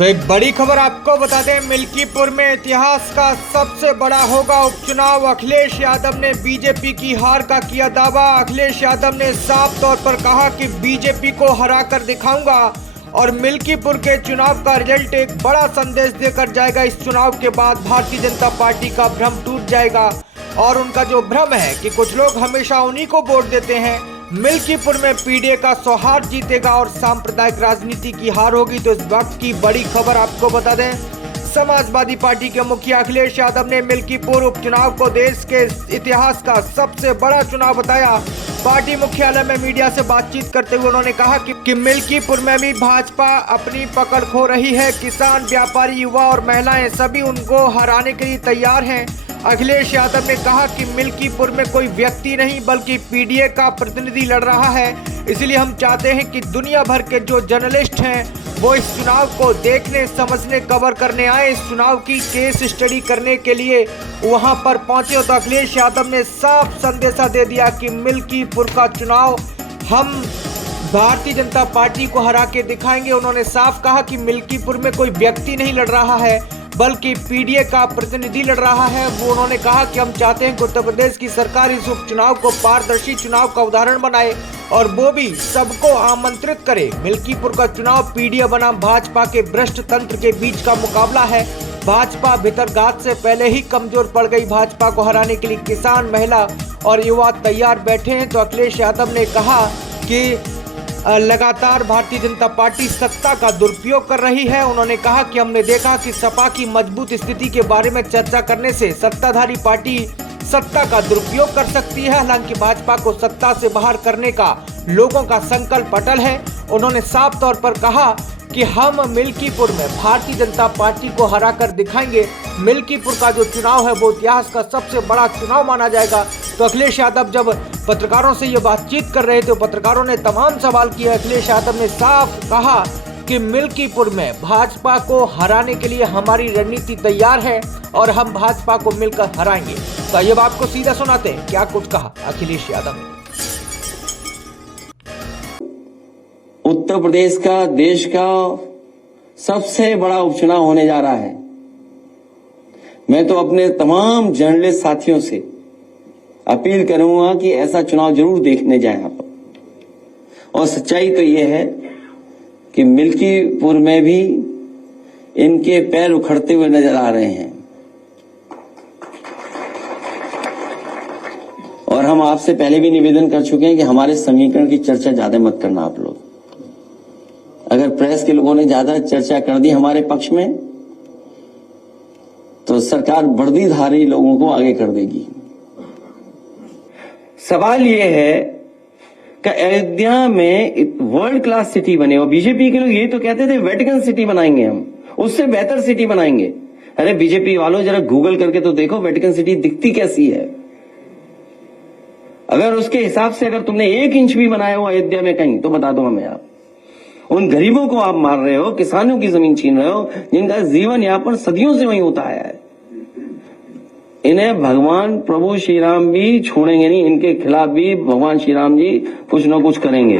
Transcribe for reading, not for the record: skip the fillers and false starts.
तो एक बड़ी खबर आपको बता दें, मिल्कीपुर में इतिहास का सबसे बड़ा होगा उपचुनाव। अखिलेश यादव ने बीजेपी की हार का किया दावा। अखिलेश यादव ने साफ तौर पर कहा कि बीजेपी को हरा कर दिखाऊंगा और मिल्कीपुर के चुनाव का रिजल्ट एक बड़ा संदेश देकर जाएगा। इस चुनाव के बाद भारतीय जनता पार्टी का भ्रम टूट जाएगा और उनका जो भ्रम है कि कुछ लोग हमेशा उन्हीं को वोट देते हैं, मिल्कीपुर में पीडीए का सौहार्द जीतेगा और सांप्रदायिक राजनीति की हार होगी। तो इस वक्त की बड़ी खबर आपको बता दें, समाजवादी पार्टी के मुखिया अखिलेश यादव ने मिल्कीपुर उपचुनाव को देश के इतिहास का सबसे बड़ा चुनाव बताया। पार्टी मुख्यालय में मीडिया से बातचीत करते हुए उन्होंने कहा कि मिल्कीपुर में भी भाजपा अपनी पकड़ खो रही है। किसान, व्यापारी, युवा और महिलाएं सभी उनको हराने के लिए तैयार हैं। अखिलेश यादव ने कहा कि मिल्कीपुर में कोई व्यक्ति नहीं बल्कि पीडीए का प्रतिनिधि लड़ रहा है, इसलिए हम चाहते हैं कि दुनिया भर के जो जर्नलिस्ट हैं वो इस चुनाव को देखने, समझने, कवर करने आए। इस चुनाव की केस स्टडी करने के लिए वहां पर पहुंचे। तो अखिलेश यादव ने साफ संदेशा दे दिया कि मिल्कीपुर का चुनाव हम भारतीय जनता पार्टी को हरा के दिखाएंगे। उन्होंने साफ कहा कि मिल्कीपुर में कोई व्यक्ति नहीं लड़ रहा है बल्कि पीडीए का प्रतिनिधि लड़ रहा है। वो उन्होंने कहा कि हम चाहते हैं कि उत्तर प्रदेश की सरकार इस उपचुनाव को पारदर्शी चुनाव का उदाहरण बनाए और वो भी सबको आमंत्रित करे। मिल्कीपुर का चुनाव पीडीए बनाम भाजपा के भ्रष्ट तंत्र के बीच का मुकाबला है। भाजपा भितरघात से पहले ही कमजोर पड़ गई। भाजपा को हराने के लिए किसान, महिला और युवा तैयार बैठे हैं। तो अखिलेश यादव ने कहा कि लगातार भारतीय जनता पार्टी सत्ता का दुरुपयोग कर रही है। उन्होंने कहा कि हमने देखा कि सपा की मजबूत स्थिति के बारे में चर्चा करने से सत्ताधारी पार्टी सत्ता का दुरुपयोग कर सकती है। हालांकि भाजपा को सत्ता से बाहर करने का लोगों का संकल्प अटल है। उन्होंने साफ तौर पर कहा कि हम मिल्कीपुर में भारतीय जनता पार्टी को हरा कर दिखाएंगे। मिल्कीपुर का जो चुनाव है वो इतिहास का सबसे बड़ा चुनाव माना जाएगा। तो अखिलेश यादव जब पत्रकारों से ये बातचीत कर रहे थे, पत्रकारों ने तमाम सवाल किए। अखिलेश यादव ने साफ कहा कि मिल्कीपुर में भाजपा को हराने के लिए हमारी रणनीति तैयार है और हम भाजपा को मिलकर हराएंगे। तो ये आपको सीधा सुनाते हैं क्या कुछ कहा अखिलेश यादव ने। उत्तर प्रदेश का देश का सबसे बड़ा उपचुनाव होने जा रहा है। मैं तो अपने तमाम जर्नलिस्ट साथियों से अपील करूंगा कि ऐसा चुनाव जरूर देखने जाएं आप। और सच्चाई तो यह है कि मिल्कीपुर में भी इनके पैर उखड़ते हुए नजर आ रहे हैं और हम आपसे पहले भी निवेदन कर चुके हैं कि हमारे समीकरण की चर्चा ज्यादा मत करना आप लोग। अगर प्रेस के लोगों ने ज्यादा चर्चा कर दी हमारे पक्ष में तो सरकार वर्दीधारी लोगों को आगे कर देगी। सवाल यह है कि अयोध्या में वर्ल्ड क्लास सिटी बने और बीजेपी के लोग ये तो कहते थे वेटिकन सिटी बनाएंगे, हम उससे बेहतर सिटी बनाएंगे। अरे बीजेपी वालों जरा गूगल करके तो देखो वेटिकन सिटी दिखती कैसी है। अगर उसके हिसाब से अगर तुमने 1 इंच भी बनाया हो अयोध्या में कहीं तो बता दो हमें आप। उन गरीबों को आप मार रहे हो, किसानों की जमीन छीन रहे हो जिनका जीवन यापन सदियों से वहीं होता आया है। इन्हें भगवान प्रभु श्री राम भी छोड़ेंगे नहीं, इनके खिलाफ भी भगवान श्री राम जी कुछ न कुछ करेंगे।